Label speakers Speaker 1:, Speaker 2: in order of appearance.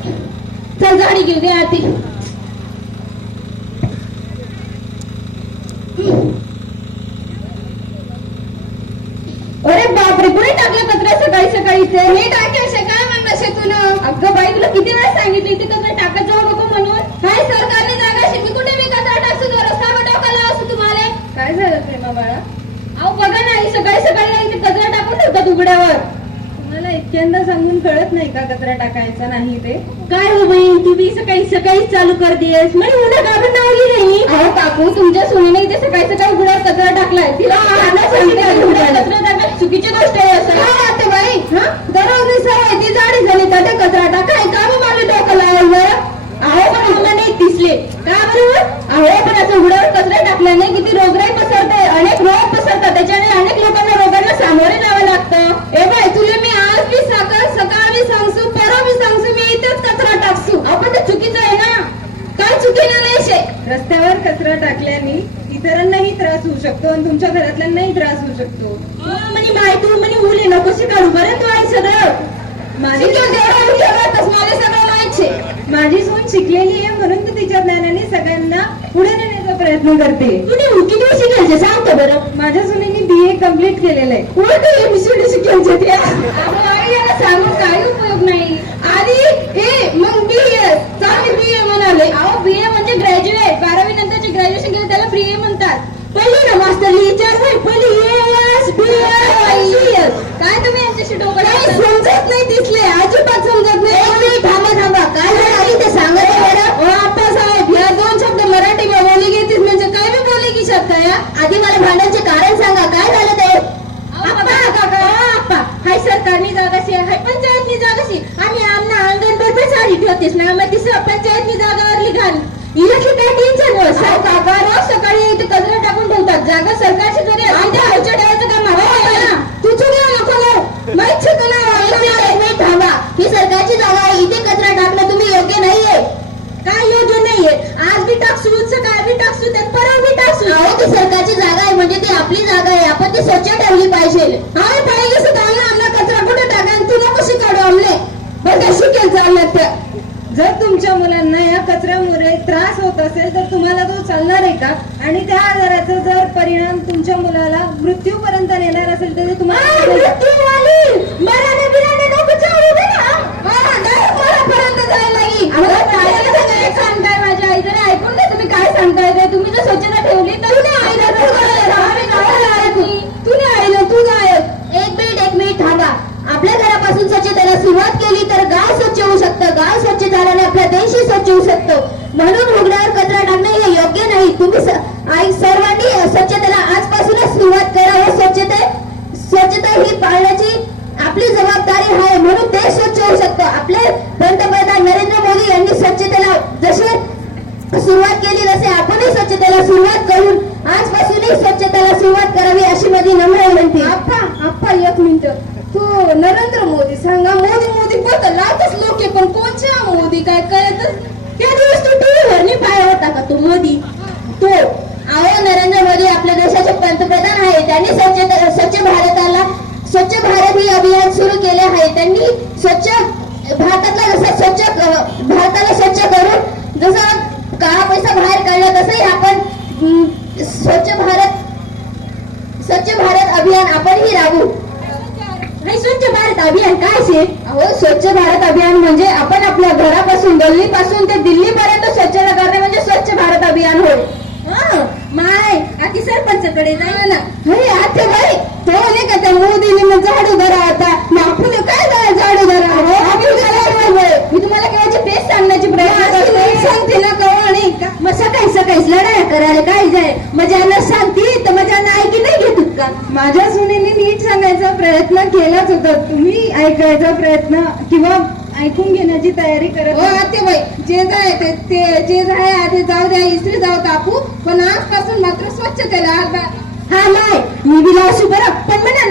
Speaker 1: चल गाडी घेऊ दे आरती. अरे बापरे, कुठे टाकलं कचरा सकाळी सकाळी?
Speaker 2: मी टाकेल काय म्हणलं शेतून.
Speaker 1: अगं बाई, तुला किती वेळा सांगितलं इथे कचरा टाकत जाऊ नको म्हणून.
Speaker 2: काय सरकारने जागा शेती कुठे मी कचरा टाकतो तो रस्ता टाकायला असं तुम्हाला.
Speaker 1: काय झालं प्रेमा बाळा? अहो बघा ना, आई सकाळी सकाळी इथे कचरा टाकून ठेवतात उघड्यावर. तुम्हाला इतक्यांदा सांगून कळत नाही का कचरा टाकायचा नाही ते? काय हो बहीण, तू बी सकाळी सकाळीच चालू करतेस. म्हणजे उन्हा घाबरून नावली नाही.
Speaker 2: अहो काकू, तुमच्या सुनेने इथे सकाळी सकाळी उघड्यावर कचरा टाकलाय. तिला
Speaker 1: कचरा टाकणं चुकीची गोष्ट आहे असं.
Speaker 2: काय आता बाई, दररोज सवय ती जाडी झाली तर ते कचरा टाकाय का मी मला डोकं लावायचं.
Speaker 1: अहो पण मला नाही दिसले का बरोबर?
Speaker 2: अहो पण असं उघड्यावर कचरा टाकल्याने किती रोगराई पसरते, अनेक रोग पसरतात. त्याच्याने अनेक लोकांना रोगांना सामोरे जावं लागतं.
Speaker 1: ए बाई, तुला मी आज बी सकाळी सांगसू, परवा बी सांगसू, मी इथेच कचरा टाकसू.
Speaker 2: आपण ते चुकीचं आहे ना.
Speaker 1: काय चुकीनं नाही शे. रस्त्यावर कचरा टाकल्याने इतरांनाही त्रास होऊ शकतो आणि तुमच्या घरातल्यांनाही त्रास होऊ शकतो.
Speaker 2: म्हणे माय तू म्हणे मुली नको शिकाडू बरं तू आई सगळं
Speaker 1: माझी
Speaker 2: मला सगळं माहिती.
Speaker 1: माझी सून शिकलेली आहे म्हणून तर तिच्या ज्ञानाने सगळ्यांना पुढे नेण्याचा प्रयत्न करते.
Speaker 2: तू किती शिकायचं सांगतो बरं.
Speaker 1: माझ्या सुनेने BA कम्प्लीट केलेलं आहे.
Speaker 2: कुठे एबीसीडी शिकायचं त्या
Speaker 1: याला सांगून काही उपयोग नाही.
Speaker 2: आधी मग BA चांगली BA म्हणाले.
Speaker 1: अहो BA म्हणजे ग्रॅज्युएट. 12वी नंतरचे ग्रॅज्युएशन केलं त्याला BA म्हणतात.
Speaker 2: पहिली ना मास्टर विचार नाही, पहिली AS BS.
Speaker 1: काय तुम्ही यांच्याशी डोकं
Speaker 2: काही समजत नाही दिसले, अजिबात समजत नाही. थांबा काय झालं आधी ते सांगत बरं. आप्पा साहेब, या 2 शब्द मराठी बोली घेतीस म्हणजे काय बी बोली की शकता या. आधी मला भांडणचे कारण सांगा, काय झालं ते.
Speaker 1: आप्पा हाय सरकारनी जागाशी हाय पंचायतनी जागाशी आणि आमना अंगण पर साडी ठेवतेस ना, मग ती पंचायतनी जागावर घाल.
Speaker 2: इलाची काय टेन्शन हो
Speaker 1: साहेब काका रोज सकाळी इथे कचरा टाकून ठेवतात. जागा सरकारची तरी ठेवायचं काम ना.
Speaker 2: तू चुकला नको ना, माहित नाही. थांबा, ही सरकारची जागा आहे, इथे कचरा टाकणं तुम्ही योग्य नाहीये.
Speaker 1: काय योग्य नाहीये? आज बी टाकसू, सकाळ बी टाकसू, त्यात परवा बी टाकसू.
Speaker 2: अहो ती सरकारची जागा आहे म्हणजे ती आपली जागा आहे, आपण ती स्वच्छ ठेवली पाहिजे.
Speaker 1: हाय पाहिजे सुद्धा आमला कचरा कुठे टाका, तू नको शिकाडू आमले.
Speaker 2: बघा शिकेल चाललं त्या.
Speaker 1: जर तुमच्या मुलांना या कचऱ्यामुळे त्रास होत असेल तर तुम्हाला तो चालणार आहे का? आणि त्या आजाराचा जर परिणाम तुमच्या मुलाला मृत्यूपर्यंत नेणार असेल तर तुम्हाला
Speaker 2: सांगताय माझ्या आई जरा ऐकून घ्या. तुम्ही काय सांगताय ते. तुम्ही जर स्वच्छता ठेवली तर तू एक मिनिट थांबा. आपल्या घरापासून स्वच्छतेला सुरुवात केली तर गाव स्वच्छ होऊ शकतं. गाव स्वच्छ झाल्याने आपला देशही स्वच्छ होऊ शकतो. म्हणून उघड्यावर कचरा टाकणे हे योग्य नाही. तुम्ही आई सर्वांनी स्वच्छतेला आजपासूनच सुरुवात करा व स्वच्छता ही पाळण्याची आपली जबाबदारी आहे. म्हणून देश स्वच्छ होऊ शकतो. आपले पंतप्रधान नरेंद्र मोदी यांनी स्वच्छतेला जसे सुरुवात केली तसे आपणही स्वच्छतेला सुरुवात करून आजपासूनही स्वच्छतेला सुरुवात करावी अशी माझी नम्र विनंती.
Speaker 1: आप्पा एक मिनिट. तू नरेंद्र मोदी सांगा. मोदी बदललाच लोक पण कोणच्या मोदी काय कळतच.
Speaker 2: त्या दिवस तू टीव्हीवर नाही पाहिला होता का तो मोदी? तो अहो नरेंद्र मोदी आपल्या देशाचे पंतप्रधान आहे. त्यांनी स्वच्छ भारत ही अभियान सुरू केले आहे. त्यांनी भारताला स्वच्छ करून जसं काळा पैसा बाहेर काढला तसंही आपण स्वच्छ भारत अभियान आपणही राबवू. स्वच्छ भारत अभियान काय शे? अहो स्वच्छ भारत अभियान म्हणजे आपण आपल्या घरापासून गल्लीपासून ते दिल्लीपर्यंत स्वच्छता करणे म्हणजे स्वच्छ भारत अभियान होय.
Speaker 1: माय आधी सरपंचकडे जाय ना.
Speaker 2: अरे आते बाई, तो नाही का त्या मोदीने मग झाडू धरा आता. आपण काय झाडू धरा. मी तुम्हाला केव्हाची तेच सांगण्याची प्रयत्न करते. सांगते ना कवा नाही का. मग सकाळीच लढाया करायला काय जाय. मजाला सांगते तर मजाला ऐकी नाही घेतोत का.
Speaker 1: माझ्या सुनेने नीट सांगायचा प्रयत्न केलाच होता. तुम्ही ऐकायचा प्रयत्न किंवा ऐकून घेण्याची तयारी करत.
Speaker 2: हो आते बाई, जे जाय आधी जाऊ द्या, इस्त्री जाऊ टाकू. पण आजपासून मात्र स्वच्छतेला.
Speaker 1: हा माय मी बिला असू बरं पण म्हणा